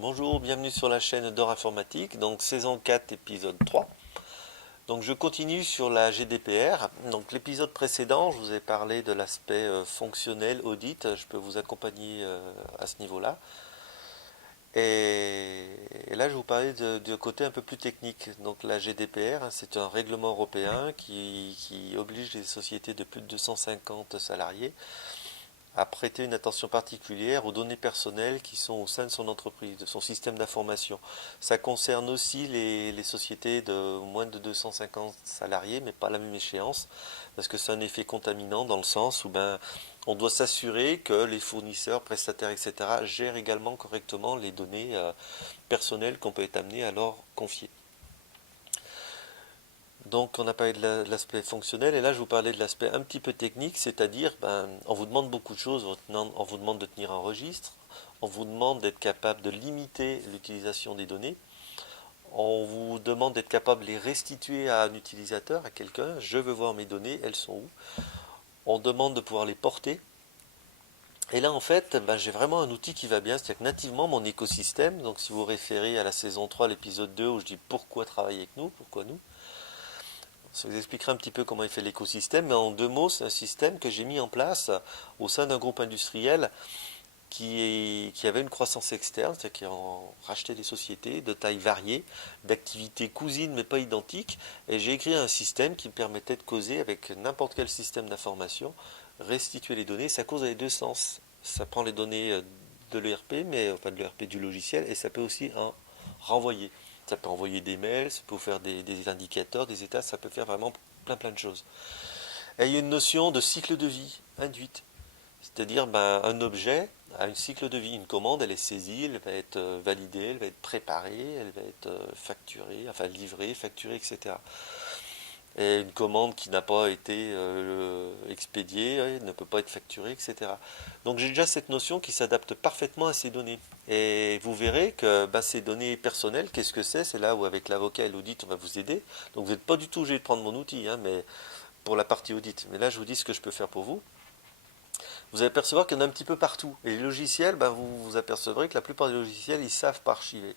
Bonjour, bienvenue sur la chaîne d'Or Informatique, donc saison 4, épisode 3. Donc je continue sur la GDPR. Donc l'épisode précédent, je vous ai parlé de l'aspect fonctionnel, audit. Je peux vous accompagner à ce niveau-là. Et là, je vais vous parler du côté un peu plus technique. Donc la GDPR, hein, c'est un règlement européen qui oblige les sociétés de plus de 250 salariés à prêter une attention particulière aux données personnelles qui sont au sein de son entreprise, de son système d'information. Ça concerne aussi les sociétés de moins de 250 salariés, mais pas à la même échéance, parce que c'est un effet contaminant dans le sens où on doit s'assurer que les fournisseurs, prestataires, etc. gèrent également correctement les données personnelles qu'on peut être amené à leur confier. Donc on a parlé de l'aspect fonctionnel et là je vous parlais de l'aspect un petit peu technique, c'est-à-dire on vous demande beaucoup de choses, on vous demande de tenir un registre, on vous demande d'être capable de limiter l'utilisation des données, on vous demande d'être capable de les restituer à un utilisateur, à quelqu'un, je veux voir mes données, elles sont où, on demande de pouvoir les porter. Et là en fait j'ai vraiment un outil qui va bien, c'est-à-dire que nativement mon écosystème, donc si vous référez à la saison 3, l'épisode 2 où je dis pourquoi travailler avec nous, pourquoi nous, ça vous expliquera un petit peu comment il fait l'écosystème, mais en deux mots, c'est un système que j'ai mis en place au sein d'un groupe industriel qui avait une croissance externe, c'est-à-dire qui a racheté des sociétés de tailles variées, d'activités cousines mais pas identiques, et j'ai écrit un système qui me permettait de causer avec n'importe quel système d'information, restituer les données, ça cause dans les deux sens. Ça prend les données de l'ERP, mais enfin de l'ERP du logiciel, et ça peut aussi en renvoyer. Ça peut envoyer des mails, ça peut faire des indicateurs, des états, ça peut faire vraiment plein de choses. Et il y a une notion de cycle de vie induite. C'est-à-dire un objet a un cycle de vie. Une commande, elle est saisie, elle va être validée, elle va être préparée, elle va être facturée, enfin livrée, facturée, etc. Et une commande qui n'a pas été expédiée ne peut pas être facturée, etc. Donc j'ai déjà cette notion qui s'adapte parfaitement à ces données. Et vous verrez que ces données personnelles, qu'est-ce que c'est? C'est là où avec l'avocat et l'audit, on va vous aider. Donc vous n'êtes pas du tout obligé de prendre mon outil, hein, mais pour la partie audit. Mais là, je vous dis ce que je peux faire pour vous. Vous allez percevoir qu'il y en a un petit peu partout. Et les logiciels, vous vous apercevrez que la plupart des logiciels, ils savent pas archiver.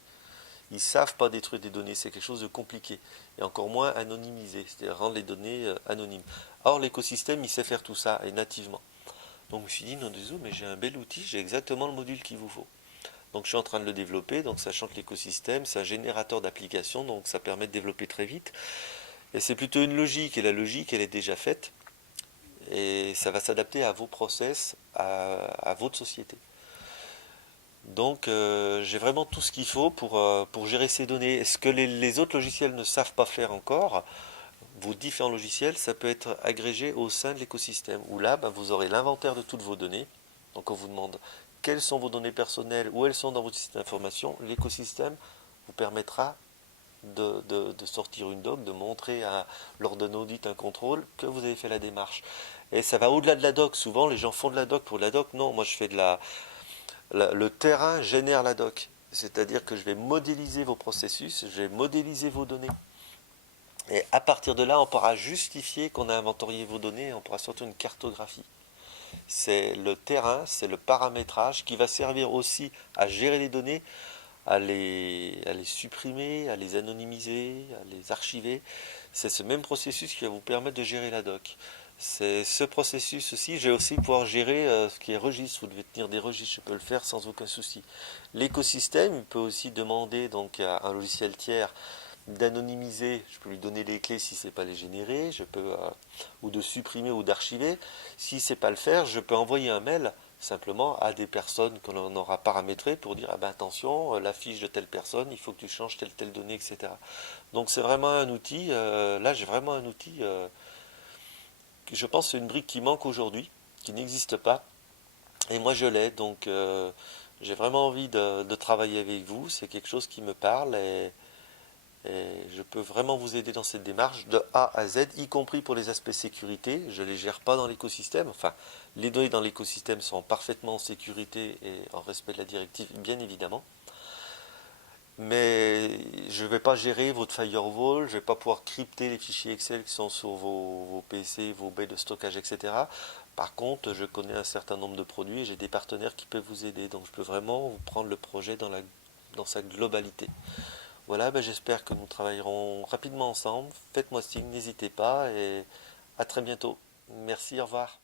Ils savent pas détruire des données, c'est quelque chose de compliqué. Et encore moins anonymiser, c'est-à-dire rendre les données anonymes. Or, l'écosystème, il sait faire tout ça, et nativement. Donc je me suis dit, non, désolé, mais j'ai un bel outil, j'ai exactement le module qu'il vous faut. Donc je suis en train de le développer, donc sachant que l'écosystème, c'est un générateur d'applications, donc ça permet de développer très vite. Et c'est plutôt une logique, et la logique, elle est déjà faite, et ça va s'adapter à vos process, à votre société. Donc j'ai vraiment tout ce qu'il faut pour gérer ces données. Et ce que les autres logiciels ne savent pas faire encore, vos différents logiciels, ça peut être agrégé au sein de l'écosystème, où là, vous aurez l'inventaire de toutes vos données. Donc on vous demande quelles sont vos données personnelles, où elles sont dans votre système d'information. L'écosystème vous permettra de sortir une doc, de montrer lors d'un audit, un contrôle, que vous avez fait la démarche. Et ça va au-delà de la doc. Souvent, les gens font de la doc pour la doc. Non, moi je fais le terrain génère la doc. C'est-à-dire que je vais modéliser vos processus, je vais modéliser vos données. Et à partir de là, on pourra justifier qu'on a inventorié vos données et on pourra sortir une cartographie. C'est le terrain, c'est le paramétrage qui va servir aussi à gérer les données, à les supprimer, à les anonymiser, à les archiver. C'est ce même processus qui va vous permettre de gérer la doc. C'est ce processus aussi, je vais aussi pouvoir gérer ce qui est registre. Vous devez tenir des registres, je peux le faire sans aucun souci. L'écosystème, il peut aussi demander donc à un logiciel tiers d'anonymiser, je peux lui donner les clés si c'est pas les générer, je peux ou de supprimer ou d'archiver. Si c'est pas le faire, je peux envoyer un mail simplement à des personnes que l'on aura paramétrées pour dire ah ben attention, la fiche de telle personne, il faut que tu changes telle donnée, etc. Donc c'est vraiment un outil, là j'ai vraiment un outil, que je pense que c'est une brique qui manque aujourd'hui, qui n'existe pas, et moi je l'ai, donc j'ai vraiment envie de travailler avec vous, c'est quelque chose qui me parle, et je peux vraiment vous aider dans cette démarche de A à Z, y compris pour les aspects sécurité. Je ne les gère pas dans l'écosystème. Enfin, les données dans l'écosystème sont parfaitement en sécurité et en respect de la directive, bien évidemment. Mais je ne vais pas gérer votre firewall, je ne vais pas pouvoir crypter les fichiers Excel qui sont sur vos PC, vos baies de stockage, etc. Par contre, je connais un certain nombre de produits et j'ai des partenaires qui peuvent vous aider. Donc je peux vraiment vous prendre le projet dans sa globalité. Voilà, ben, j'espère que nous travaillerons rapidement ensemble. Faites-moi signe, n'hésitez pas et à très bientôt. Merci, au revoir.